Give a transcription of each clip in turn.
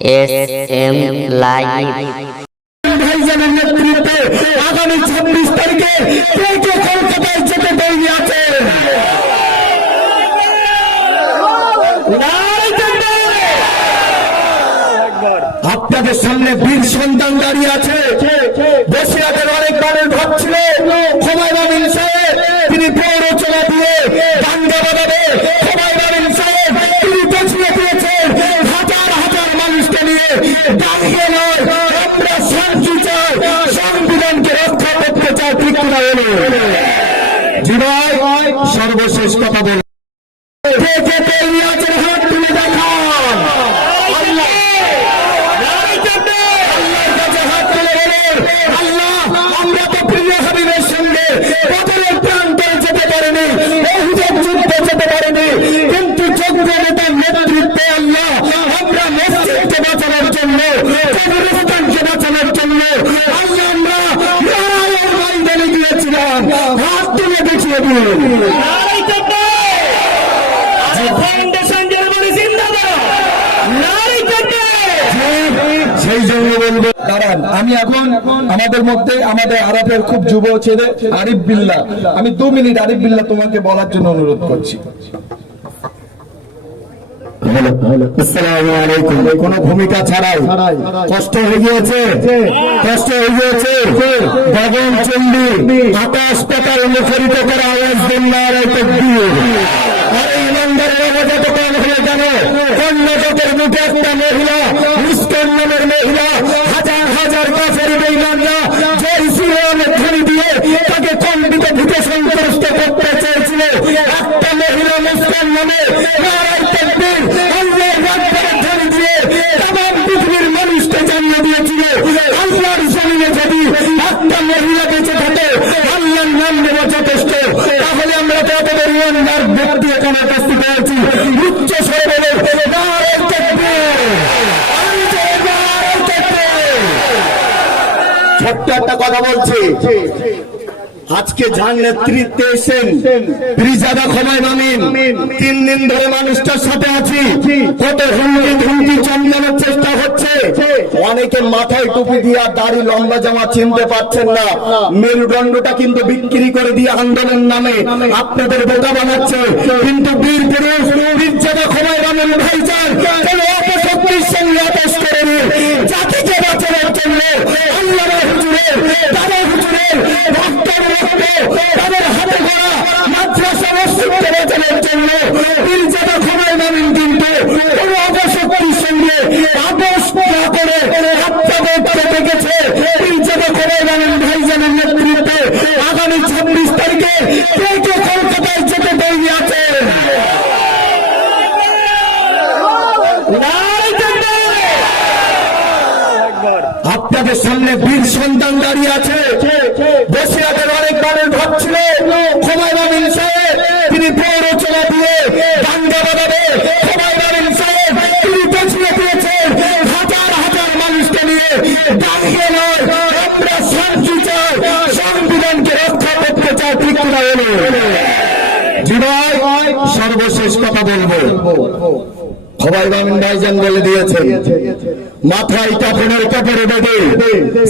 S M live ভাইজানের নেতৃত্বে আগামী 26 তারিখে কে কে কলকাতায় যেতে তৈরি আছে? আপনাদের সামনে বীর সন্তান দাঁড়িয়ে আছে। বসিরহাটের অনেক বারের ভাব ছিল হুমায়ুন আমিন সাহেব, তিনি পৌরচলা দিয়ে দাঙ্গা বাঁধাবে। হুমায়ুন আমিন সাহেব তিনি পেছিয়ে দিয়েছেন হাজার হাজার মানুষকে নিয়ে। দাঁড়িয়ে নয়, আমরা শান্তি চাই, সংবিধানকে রক্ষা করতে চাই, ঠিক কিনা বলে? জি ভাই, সর্বশেষ কথা বল, কে কে তৈরি আছেন হাত তুলে দেখান। কিন্তু যোগ্য নেতার নেতৃত্বে আল্লাহ আমরা মসজিদকে বাঁচানোর জন্য, কবরস্থানকে বাঁচানোর জন্য আল্লাহ আমরা লড়াইয়ের ময়দানে গিয়েছিলাম। হাত তুলে দেখিয়ে দিন। সেই জন্য বলবো দাঁড়ান, আমি এখন আমাদের মধ্যে আমাদের আরবের খুব যুব ছেলে আরিফ বিল্লাহ, আমি 2 মিনিট আরিফ বিল্লাহ তোমাকে বলার জন্য অনুরোধ করছি। আসসালামু আলাইকুম। কোন ভূমিকা ছাড়াই কষ্ট হয়ে গিয়েছে, কষ্ট হয়ে গিয়েছে। গগন চণ্ডী আকাশ পাতাল মুখরিত করা আওয়াজ দেন নারায়ে তাকবীর। আরে ইমানদারের আওয়াজ এত কম হয়ে কেন? কর্ণাটকের মুখে একটা মহিলা, মুসকান নামের মহিলা, হাজার হাজার কাফের বেঈমানরা জয় শ্রীরামের ধ্বনি দিয়ে তাকে কণ্ঠিত ভূতে সন্ত্রস্ত করতে চেয়েছিল। একটা মহিলা মুসকান নামে নারায়ে তাকবীর আল্লাহর আকবরের ধ্বনি দিয়ে তামাম পৃথিবীর মানুষকে জানিয়ে দিয়েছিল আল্লাহর জমিনে যদি একটা মহিলা বেঁচে থাকে আল্লাহর নাম নেওয়া যথেষ্ট। তাহলে আমরা তো এত ইমানদার ব্যক্তি এখানে উপস্থিত হয়েছি, উচ্চ স্বরে বলে নারায়ে তাকবীর। ছোট্ট একটা কথা বলছি, আজকে যার নেতৃত্বে এসেন পিরজাদা হুমায়ুন আমিন, 3 দিন ধরে মানুষটার সাথে আছি। কত হুমকি চালানোর চেষ্টা হচ্ছে। অনেকে মাথায় টুপি দিয়ে দাড়ি লম্বা জামা চিনতে পারছেন না। মেরুদণ্ডটা কিন্তু বিক্রি করে দিয়ে আন্দোলন নামে আপনাদের বোকা বানাচ্ছে। কিন্তু বীর পুরুষ পিরজাদা হুমায়ুন আমিন ভাইজান কোন অপশক্তির সঙ্গে আপোষ করেনি। জাতিকে বাঁচানোর জন্য আল্লাহর হুজুরের, তাদের হুজুরের তাদের হাতে গড়া মাদ্রাসা মসজিদকে বাঁচানোর জন্য পিরজাদা হুমায়ুন আমিন কিন্তু কোন অপশক্তির সঙ্গে আপোষ না করে আপনাদেরকে দেখেছে। পিরজাদা হুমায়ুন আমিন ভাইজানের নেতৃত্বে আগামী 26 তারিখে কে কে কলকাতায় যেতে তৈরি আছে? আপনাদের সামনে বীর সন্তান দাঁড়িয়ে আছে। বসিরহাটের অনেক বারের ভাব ছিল হুমায়ুন আমিন সাহেব, তিনি পৌরচলা দিয়ে দাঙ্গা বাঁধাবে। হুমায়ুন আমিন সাহেব তিনি পেছিয়ে দিয়েছেন হাজার হাজার মানুষকে নিয়ে। দাঁড়িয়ে নয়, আমরা শান্তি চাই, সংবিধানকে রক্ষা করতে চাই, ঠিক কিনা বলে? জি ভাই, সর্বশেষ কথা বলবো, হুমায়ুন আমিন ভাইজান বলে দিয়েছেন মাথায় কাপড়ের কাপড়ে বেঁধে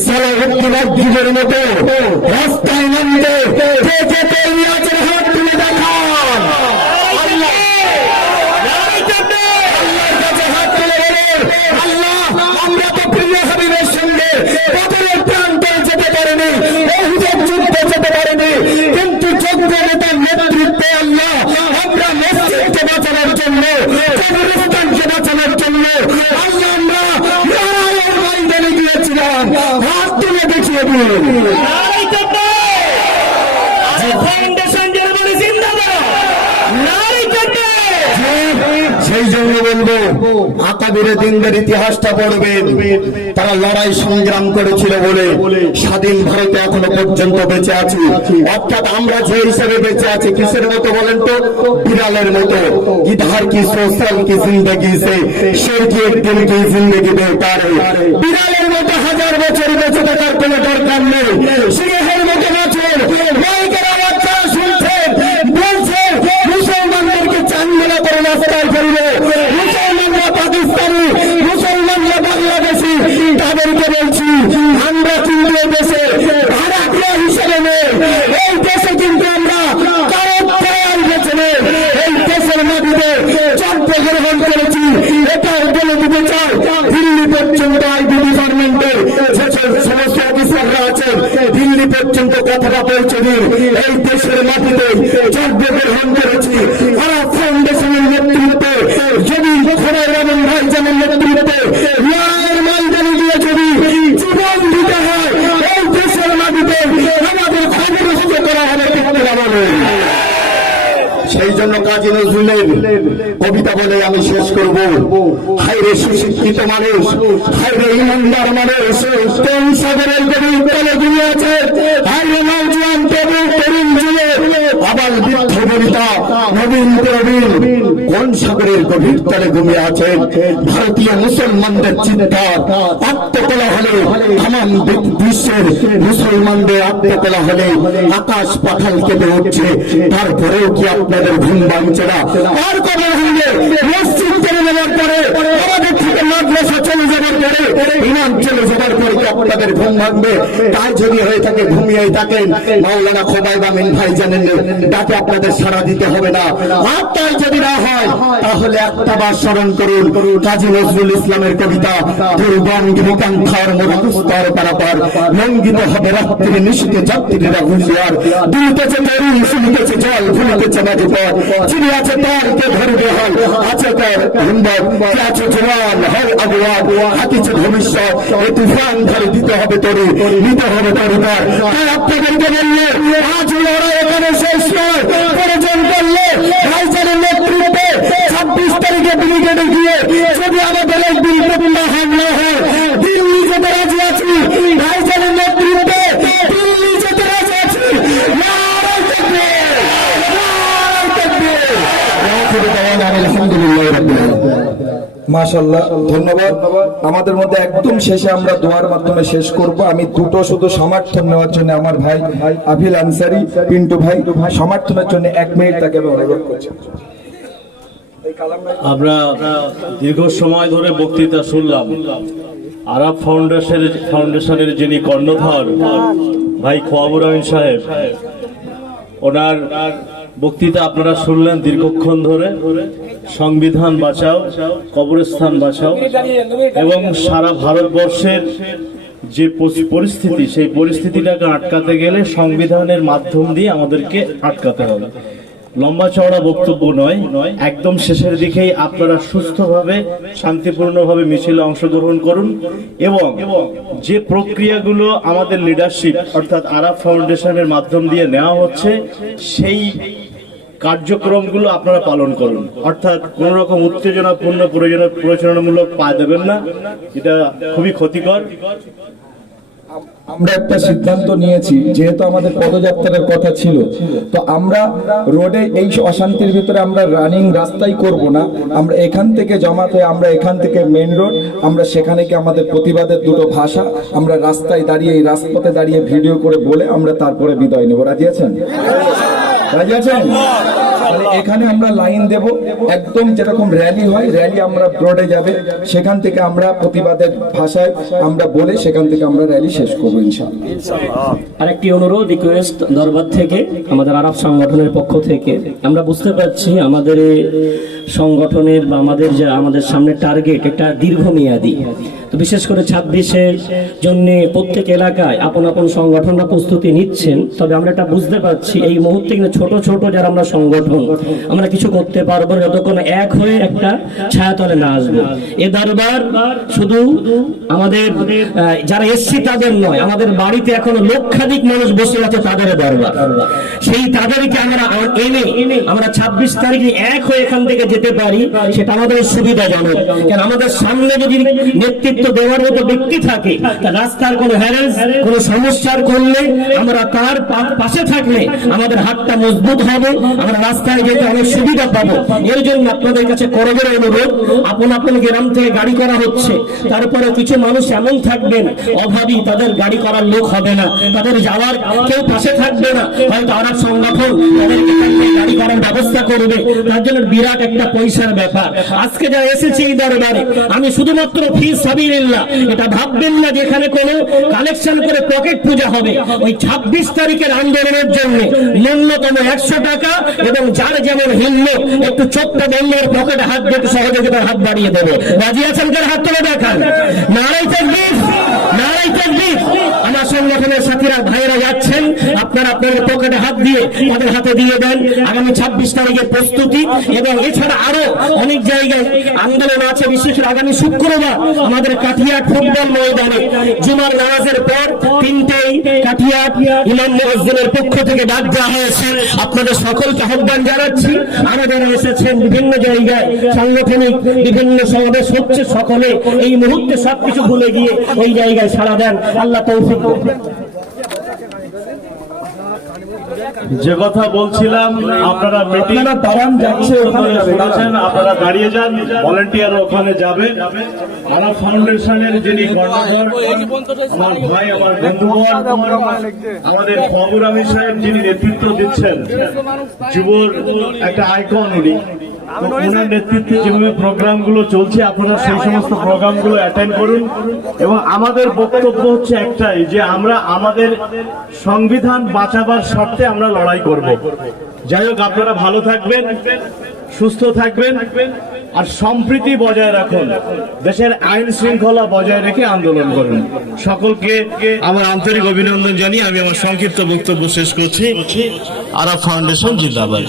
সালাউদ্দিন আইয়ুবের মতো রাস্তায় নামতে কে কে তৈরি আছেন হাত তুলে দেখান। আল্লাহ আমরা তো প্রিয় হাবিবের সঙ্গে বদরের প্রান্তরে যেতে পারিনি, উহুদের যুদ্ধে যেতে পারিনি, কিন্তু যোগ্য নেতার নেতৃত্বে আল্লাহ আমরা মসজিদকে বাঁচানোর জন্য, কবরস্থানকে বাঁচানোর জন্য আল্লাহ আমরা লড়াইয়ের ময়দানে গিয়েছিলাম। হাত তুলে দেখিয়ে দিন। সেই জন্য বলবো আকাবিরে দিনদের ইতিহাসটা পড়বেন। তারা লড়াই সংগ্রাম করেছিল বলে স্বাধীন ভারতে এখনো পর্যন্ত বেঁচে আছি। অর্থাৎ আমরা যে হিসেবে বেঁচে আছি কিসের মতো বলেন তো? বিড়ালের মতো। ইধার কি সোশ্যাল কি জিন্দগি সে শের কি একদিন কি জিন্দগি বেকার। বিড়ালের মতো হাজার বছর বেঁচে থাকার কোনো দরকার নেই। সিংহের মতো বছর মাইকের আওয়াজ শুনছেন, বলছেন মুসলমানদেরকে চাঙ্গলা করে রাস্তায় ফেলবে, মুসলমানরা পাকিস্তানি, মুসলমানরা আপনাদেরকে বলছি, আমরা কিন্তু এই দেশে ভাড়াটিয়া হিসেবে নেই, এই দেশে কিন্তু আমরা কারো খেয়াল পেছনে এই দেশের মাটিতে চর্য গ্রহণ করেছি। এটাও বলে দিতে চাই, দিল্লি পর্যন্ত আইবি ডিপার্টমেন্টের সমস্ত অফিসাররা আছেন, দিল্লি পর্যন্ত কথাটা পৌঁছে দিন। এই দেশের মাটিতে চর্য গ্রহণ করেছি। আরাফ ফাউন্ডেশনের নেতৃত্বে, যদি খবর রহমান ভাইজানের নেতৃত্বে ন্যায়ের ময়দানে গিয়ে যদি জীবন দিতে হয়, এই দেশের মাটিতে আমাদের খবর হতে করা হবে। সেই জন্য কাজী নজরুলের কবিতা বলে আমি শেষ করব। হায়রে সুশিক্ষিত মানুষ, হায়রে ইমানদার মানুষ, কোন সাগরের গভীর তলে ডুবে আছে, হায়রে নওজোয়ান তরুণ তরুণ যুবক, আবার বৃদ্ধ বনিতা, নবীন প্রবীণ, কোন সাগরের গভীর তলে ঘুমিয়ে আছেন। ভারতীয় মুসলমানদের চিৎকার আত্মকলা হলে, তামাম বিশ্বের মুসলমানদের আত্মকলা হলে আকাশ পাতাল কেঁপে উঠছে। তারপরেও কি আপনাদের ঘুম ভাঙছে না? আর কবে ভাঙবে? মসজিদ চলে যাওয়ার পরে, আমাদের থেকে মাদ্রাসা চলে যাওয়ার পরে, ইমাম চলে যাওয়ার পরে কি আপনাদের ঘুম ভাঙবে? তাই যদি হয়ে থাকে, ঘুমিয়েই থাকেন, মাওলানা খোবাইব আমিন ভাই জানেন ডাকে আপনাদের সাড়া দিতে হবে না। আর তাই যদি না হয়, তাহলে একটা বার স্মরণ করুন কাজী নজরুল ইসলামের কবিতা, দুর্গম গিরিকাঙ্ক্ষার মরুস্তর পারাপার, লঙ্ঘিত হবে রাত্রি নিশীতে যাত্রীরা হুঁশিয়ার, দুলতেছে তরুণ, শুনিতেছে জল, ভুলিতেছে মাটি পথ, চিনি আছে তার কে ধরবে হয়, আছে তার হিম্মত, কে আছে জওয়ান হয় আগুয়াদ, হাতিছে ভবিষ্যৎ, এই তুফান ধরে দিতে হবে তরি, নিতে হবে তরিকার। তাই আপনাদেরকে বললে আজ লড়াই এখানে শেষ নয়, প্রয়োজন করলে ভাইজানের নেতৃত্বে 26 তারিখে ব্রিগেডে গিয়ে যদি আমাদের এই বিল হামলা হয়, দিল্লি যেতে রাজি আছি, ভাইজানের নেতৃত্বে দিল্লি যেতে রাজি আছি। মাশাআল্লাহ, ধন্যবাদ। আমাদের মধ্যে একদম শেষে আমরা দোয়ার মাধ্যমে শেষ করব। আমি দুটো শুধু সমর্থন নেওয়ার জন্য আমার ভাই আফিল আনসারি পিন্টু ভাই সমর্থনের জন্য 1 মিনিট তাকে আমি অনুরোধ করছি। আমরা দীর্ঘ সময় ধরে বক্তৃতা শুনলাম। আরাফ ফাউন্ডেশনের যিনি কর্ণধার ভাই খোয়াবুর রহমান সাহেব, ওনার বক্তৃতা আপনারা শুনলেন দীর্ঘক্ষণ ধরে। সংবিধান বাঁচাও, কবরস্থান বাঁচাও, এবং সারা ভারতবর্ষের যে পরিস্থিতি, সেই পরিস্থিতিটাকে আটকাতে গেলে সংবিধানের মাধ্যম দিয়ে আমাদেরকে আটকাতে হবে। লম্বা চওড়া বক্তব্য নয়, একদম শেষের দিকেই আপনারা সুস্থভাবে শান্তিপূর্ণভাবে মিছিলে অংশগ্রহণ করুন, এবং যে প্রক্রিয়াগুলো আমাদের লিডারশিপ অর্থাৎ আরাফ ফাউন্ডেশনের মাধ্যম দিয়ে নেওয়া হচ্ছে, সেই কার্যক্রমগুলো আপনারা পালন করুন। অর্থাৎ কোন রকম উত্তেজনাপূর্ণ প্ররোচনামূলক পা দেবেন না, এটা খুবই ক্ষতিকর। আমরা একটা সিদ্ধান্ত নিয়েছি, যেহেতু আমাদের পদযাত্রার কথা ছিল, তো আমরা রোডে এই অশান্তির ভিতরে আমরা রানিং রাস্তায় করব না। আমরা এখান থেকে জমাত হয়ে, আমরা এখান থেকে মেন রোড, আমরা সেখানে কি আমাদের প্রতিবাদের দুটো ভাষা আমরা রাস্তায় দাঁড়িয়ে, এই রাজপথে দাঁড়িয়ে ভিডিও করে বলে আমরা তারপরে বিদায় নেব। রাজি আছেন? রাজি আছেন? এখানে আমরা লাইন দেব, একদম যেরকম র্যালি হয়, র্যালি আমরা রোডে যাবে, সেখান থেকে আমরা প্রতিবাদের ভাষায় আমরা বলে সেখান থেকে আমরা র্যালি শেষ করবো ইনশাআল্লাহ। আরেকটি অনুরোধ, রিকোয়েস্ট দরবার থেকে, আমাদের আরাফ সংগঠনের পক্ষ থেকে। আমরা বুঝতে পারছি আমাদের সংগঠনের বা আমাদের সামনে টার্গেট একটা দীর্ঘমেয়াদী, তো বিশেষ করে 26-এর জন্য প্রত্যেক এলাকায় আপন আপন সংগঠনরা প্রস্তুতি নিচ্ছেন। তবে আমরা এটা বুঝতে পারছি এই মুহূর্তে কিন্তু ছোট ছোট যারা আমরা সংগঠন, আমরা কিছু করতে পারবো না যতক্ষণ এক হয়ে একটা ছায়াতলে না আসবো। এ দরবার শুধু আমাদের যারা এসছি তাদের নয়, আমাদের বাড়িতে এখনো লক্ষাধিক মানুষ বসে আছে, তাদের দরবার। সেই তাদেরকে আমরা এনে আমরা 26 তারিখে এক হয়ে এখান থেকে যেতে পারি, সেটা আমাদের সুবিধাজনক। কারণ আমাদের সামনে যদি নেতৃত্ব দেওয়ার মতো ব্যক্তি থাকে, তা রাস্তার কোনো হ্যারাস, কোনো সমস্যার করলে আমরা তার পাশে থাকলে আমাদের হাতটা মজবুত হবে, আমরা রাস্তায় যেতে অনেক সুবিধা পাবো। এর জন্য আপনাদের কাছে করজোড়ে অনুরোধ, আপন আপন গ্রাম থেকে গাড়ি করা হচ্ছে, তারপরে কিছু মানুষ এমন থাকবেন অভাবী, তাদের গাড়ি করার লোক হবে না, তাদের যাওয়ার কেউ পাশে থাকবে না, হয়তো আরাফ সংগঠন তাদেরকে গাড়ি করার ব্যবস্থা করবে, তার জন্য বিরাট একটা পয়সার ব্যাপার। আজকে যা এসেছে এই দরবারে, আমি শুধুমাত্র ফি সাবিলিল্লাহ আলহামদুলিল্লাহ। এটা ভাববেন না যেখানে কোনো কালেকশন করে পকেট পূজা হবে। ওই 26 তারিখের আন্দোলনের জন্য ন্যূনতম 100 টাকা এবং যার যেমন হিম্মত একটু ছোট্ট বন্ধের পকেটে হাত দিয়ে সহযোগিতার হাত বাড়িয়ে দেবে। রাজি আছেন কার হাত তুলে দেখান। নারাই তাকবীর, নারাই তাকবীর। আমার সংগঠনের সাথীরা ভাইয়েরা যাচ্ছেন, আপনারা আপনাদের পকেটে হাত দিয়ে তাদের হাতে দিয়ে দেন। আগামী 26 তারিখের প্রস্তুতি এবং এছাড়া আরো অনেক জায়গায় আন্দোলন আছে। বিশেষ করে আগামী শুক্রবার আমাদের কাঠিয়াট ফুটবল ময়দানে জুমার নামাজের পর 3টেই কাঠিয়াট ইমাম মুয়াজ্জিনের পক্ষ থেকে ডাক দেওয়া হয়েছে। আপনাদের সকলকে আহ্বান জানাচ্ছি। আমাদের এসেছেন বিভিন্ন জায়গায় সাংগঠনিক বিভিন্ন সমাবেশ হচ্ছে, সকলে এই মুহূর্তে সবকিছু ভুলে গিয়ে ওই জায়গায় সাড়া দেন। আল্লাহ তৌফিক দেন। যে কথা বলছিলাম, আপনারা মিটিং আপনারা দাঁড়ান, যাচ্ছে ওখানে যাবে, শুনেছেন, আপনারা দাঁড়িয়ে যান, ভলান্টিয়ার ওখানে যাবে। আরাফ ফাউন্ডেশনের যিনি কর্ণধার, আমার ভাই, আমার বন্ধুগণ, আমাদের খবর আমির সাহেব যিনি নেতৃত্ব দিচ্ছেন, যুবর একটা আইকন উনি, তো ওনার নেতৃত্বে যেভাবে প্রোগ্রামগুলো চলছে আপনারা সেই সমস্ত প্রোগ্রামগুলো অ্যাটেন্ড করুন। এবং আমাদের বক্তব্য হচ্ছে একটাই, যে আমরা আমাদের সংবিধান বাঁচাবার স্বার্থে আমরা লড়াই করব। যাই হোক, আপনারা ভালো থাকবেন, সুস্থ থাকবেন আর সম্প্রীতি বজায় রাখুন, দেশের আইন শৃঙ্খলা বজায় রেখে আন্দোলন করুন। সকলকে আমার আন্তরিক অভিনন্দন জানিয়ে আমি আমার সংক্ষিপ্ত বক্তব্য শেষ করছি। আরাফ ফাউন্ডেশন জিন্দাবাদ।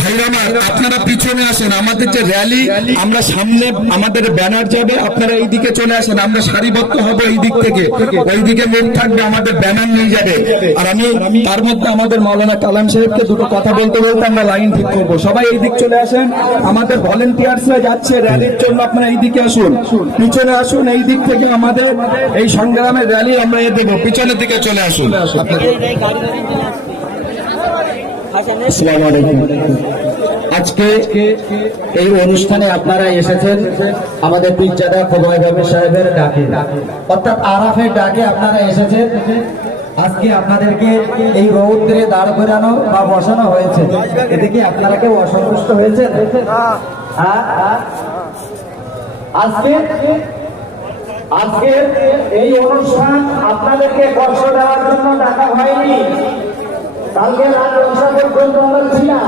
ভাইরা আমার, আপনারা পিছনে আসেন। আমাদের যে র্যালি, আমরা সামনে আমাদের ব্যানার যাবে, আপনারা এই দিকে চলে আসেন। আমরা সারিবদ্ধ হবো এই দিক থেকে, ওই দিকে মুখ থাকবে, আমাদের ব্যানার নিয়ে যাবে। আর আমি তার মধ্যে আমাদের মাওলানা কালাম সাহেবকে দুটো কথা বলতে বলতে আমরা লাইন ঠিক করবো। সবাই এই দিক চলে আসেন। আমাদের ভলেন্টিয়ার্সরা যাচ্ছে র্যালির জন্য, আপনারা এই দিকে আসুন, পিছনে আসুন। এই দিক থেকে আমাদের এই সংগ্রামের র্যালি আমরা দেবো, পিছনের দিকে চলে আসুন। আসসালামু আলাইকুম। আজকে এই অনুষ্ঠানে আপনারা এসেছেন আমাদের পীরজাদা খোবাই বাবু সাহেবের ডাকে, অর্থাৎ আরাফের ডাকে আপনারা এসেছেন। আজকে আপনাদেরকে এই রৌদ্রে দাঁড় করানো বা বসানো হয়েছে, এদিকে আপনারা কেউ অসন্তুষ্ট হয়েছে? আজকে এই অনুষ্ঠান আপনাদেরকে কষ্ট দেওয়ার জন্য ডাকা হয়নি। কালকে রাত 10টা পর্যন্ত আমরা ছিলাম।